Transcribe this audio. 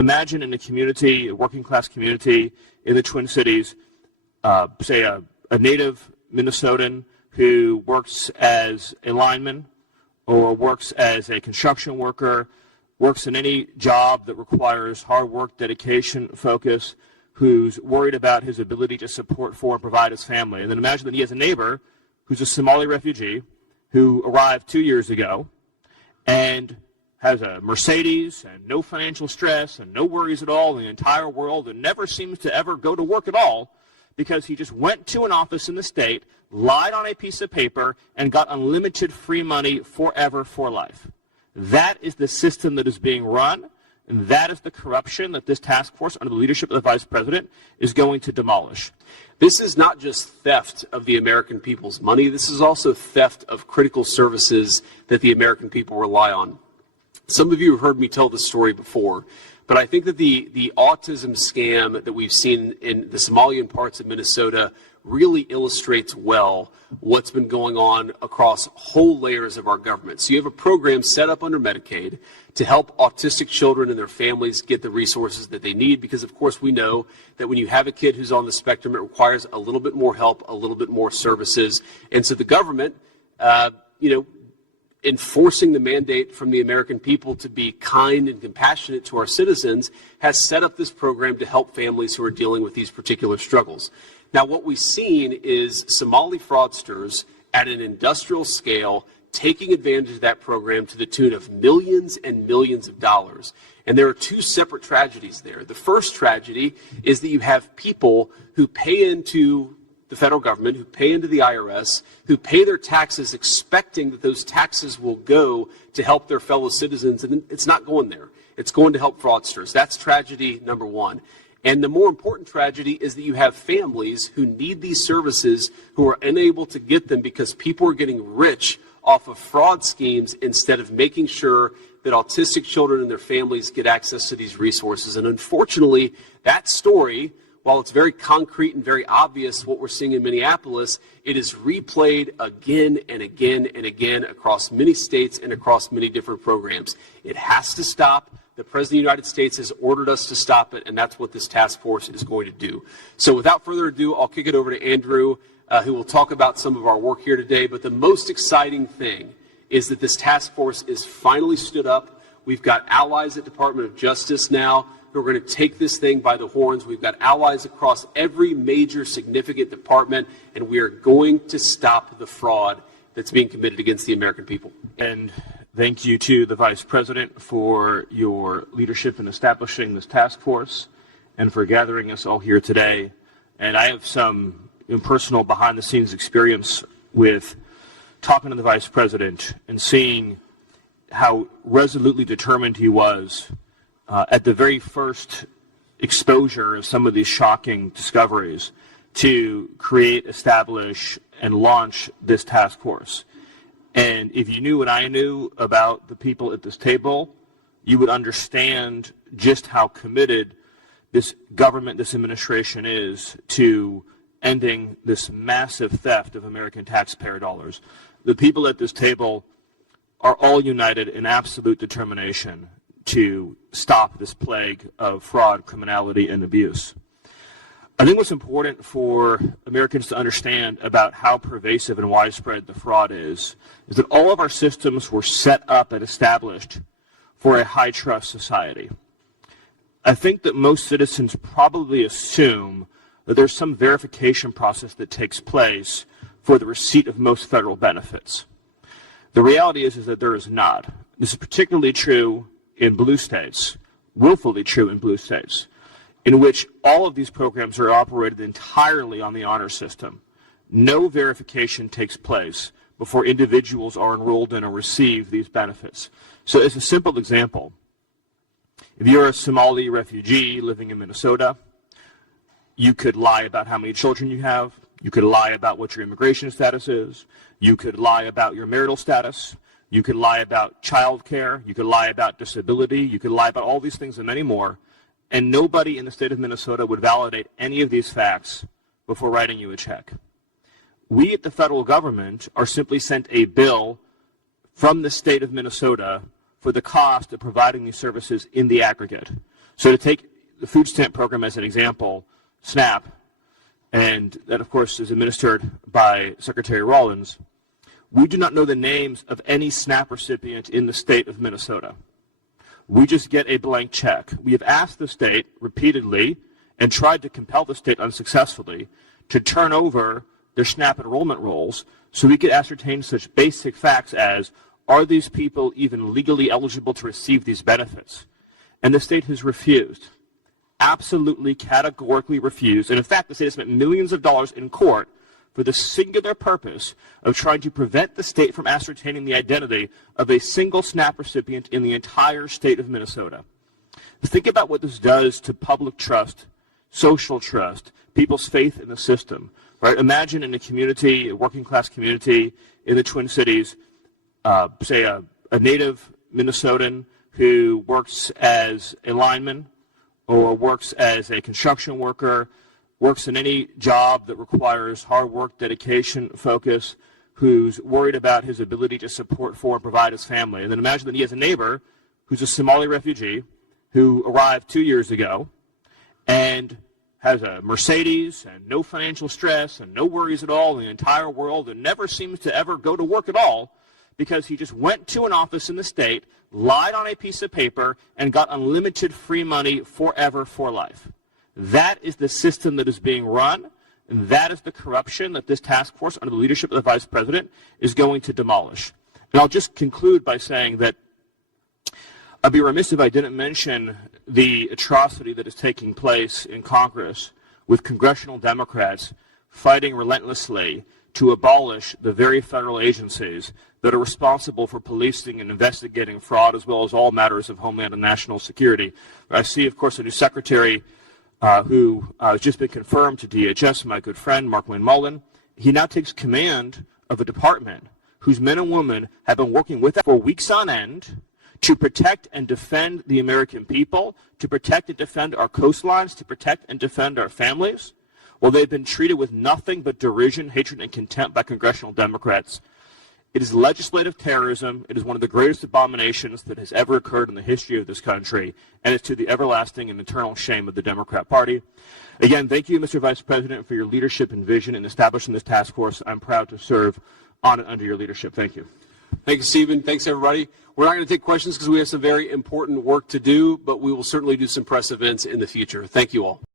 Imagine in a community, a working class community in the Twin Cities, say a native Minnesotan who works as a lineman or works as a construction worker, works in any job that requires hard work, dedication, focus, who's worried about his ability to support for and provide his family. And then imagine that he has a neighbor who's a Somali refugee who arrived 2 years ago and has a Mercedes and no financial stress and no worries at all in the entire world and never seems to ever go to work at all because he just went to an office in the state, lied on a piece of paper, and got unlimited free money forever for life. That is the system that is being run, and that is the corruption that this task force under the leadership of the Vice President is going to demolish. This is not just theft of the American people's money. This is also theft of critical services that the American people rely on. Some of you have heard me tell this story before, but I think that the autism scam that we've seen in the Somalian parts of Minnesota really illustrates well what's been going on across whole layers of our government. So you have a program set up under Medicaid to help autistic children and their families get the resources that they need, because of course we know that when you have a kid who's on the spectrum, it requires a little bit more help, a little bit more services. And so the government, enforcing the mandate from the American people to be kind and compassionate to our citizens, has set up this program to help families who are dealing with these particular struggles. Now, what we've seen is Somali fraudsters at an industrial scale taking advantage of that program to the tune of millions and millions of dollars. And there are two separate tragedies there. The first tragedy is that you have people who pay into the federal government, who pay into the IRS, who pay their taxes expecting that those taxes will go to help their fellow citizens, and it's not going there. It's going to help fraudsters. That's tragedy number one. And the more important tragedy is that you have families who need these services who are unable to get them because people are getting rich off of fraud schemes instead of making sure that autistic children and their families get access to these resources. And unfortunately, that story, while it's very concrete and very obvious what we're seeing in Minneapolis, it is replayed again and again and again across many states and across many different programs. It has to stop. The President of the United States has ordered us to stop it, and that's what this task force is going to do. So without further ado, I'll kick it over to Andrew, who will talk about some of our work here today. But the most exciting thing is that this task force is finally stood up. We've got allies at Department of Justice now who are going to take this thing by the horns. We've got allies across every major significant department, and we are going to stop the fraud that's being committed against the American people. And thank you to the Vice President for your leadership in establishing this task force and for gathering us all here today. And I have some personal behind-the-scenes experience with talking to the Vice President and seeing how resolutely determined he was at the very first exposure of some of these shocking discoveries to create, establish, and launch this task force. And if you knew what I knew about the people at this table, you would understand just how committed this government, this administration is to ending this massive theft of American taxpayer dollars. The people at this table are all united in absolute determination to stop this plague of fraud, criminality, and abuse. I think what's important for Americans to understand about how pervasive and widespread the fraud is that all of our systems were set up and established for a high-trust society. I think that most citizens probably assume that there's some verification process that takes place for the receipt of most federal benefits. The reality is that there is not. This is particularly true in blue states, willfully true in blue states, in which all of these programs are operated entirely on the honor system. No verification takes place before individuals are enrolled in or receive these benefits. So as a simple example, if you're a Somali refugee living in Minnesota, you could lie about how many children you have. You could lie about what your immigration status is. You could lie about your marital status. You could lie about child care. You could lie about disability. You could lie about all these things and many more. And nobody in the state of Minnesota would validate any of these facts before writing you a check. We at the federal government are simply sent a bill from the state of Minnesota for the cost of providing these services in the aggregate. So to take the food stamp program as an example, SNAP, and that, of course, is administered by Secretary Rollins, we do not know the names of any SNAP recipient in the state of Minnesota. We just get a blank check. We have asked the state repeatedly and tried to compel the state unsuccessfully to turn over their SNAP enrollment rolls so we could ascertain such basic facts as, are these people even legally eligible to receive these benefits? And the state has refused, absolutely categorically refused. And in fact, the state has spent millions of dollars in court for the singular purpose of trying to prevent the state from ascertaining the identity of a single SNAP recipient in the entire state of Minnesota. Think about what this does to public trust, social trust, people's faith in the system. Right? Imagine in a community, a working class community in the Twin Cities, say a native Minnesotan who works as a lineman or works as a construction worker, works in any job that requires hard work, dedication, focus, who's worried about his ability to support for and provide his family. And then imagine that he has a neighbor who's a Somali refugee who arrived 2 years ago and has a Mercedes and no financial stress and no worries at all in the entire world and never seems to ever go to work at all because he just went to an office in the state, lied on a piece of paper, and got unlimited free money forever for life. That is the system that is being run, and that is the corruption that this task force, under the leadership of the Vice President, is going to demolish. And I'll just conclude by saying that I'd be remiss if I didn't mention the atrocity that is taking place in Congress with congressional Democrats fighting relentlessly to abolish the very federal agencies that are responsible for policing and investigating fraud, as well as all matters of homeland and national security. I see, of course, a new secretary who has just been confirmed to DHS, my good friend, Mark Mullin. He now takes command of a department whose men and women have been working with us for weeks on end to protect and defend the American people, to protect and defend our coastlines, to protect and defend our families. Well, they've been treated with nothing but derision, hatred, and contempt by congressional Democrats. It is legislative terrorism. It is one of the greatest abominations that has ever occurred in the history of this country, and it's to the everlasting and eternal shame of the Democrat Party. Again, thank you, Mr. Vice President, for your leadership and vision in establishing this task force. I'm proud to serve on and under your leadership. Thank you. Thank you, Stephen. Thanks, everybody. We're not going to take questions because we have some very important work to do, but we will certainly do some press events in the future. Thank you all.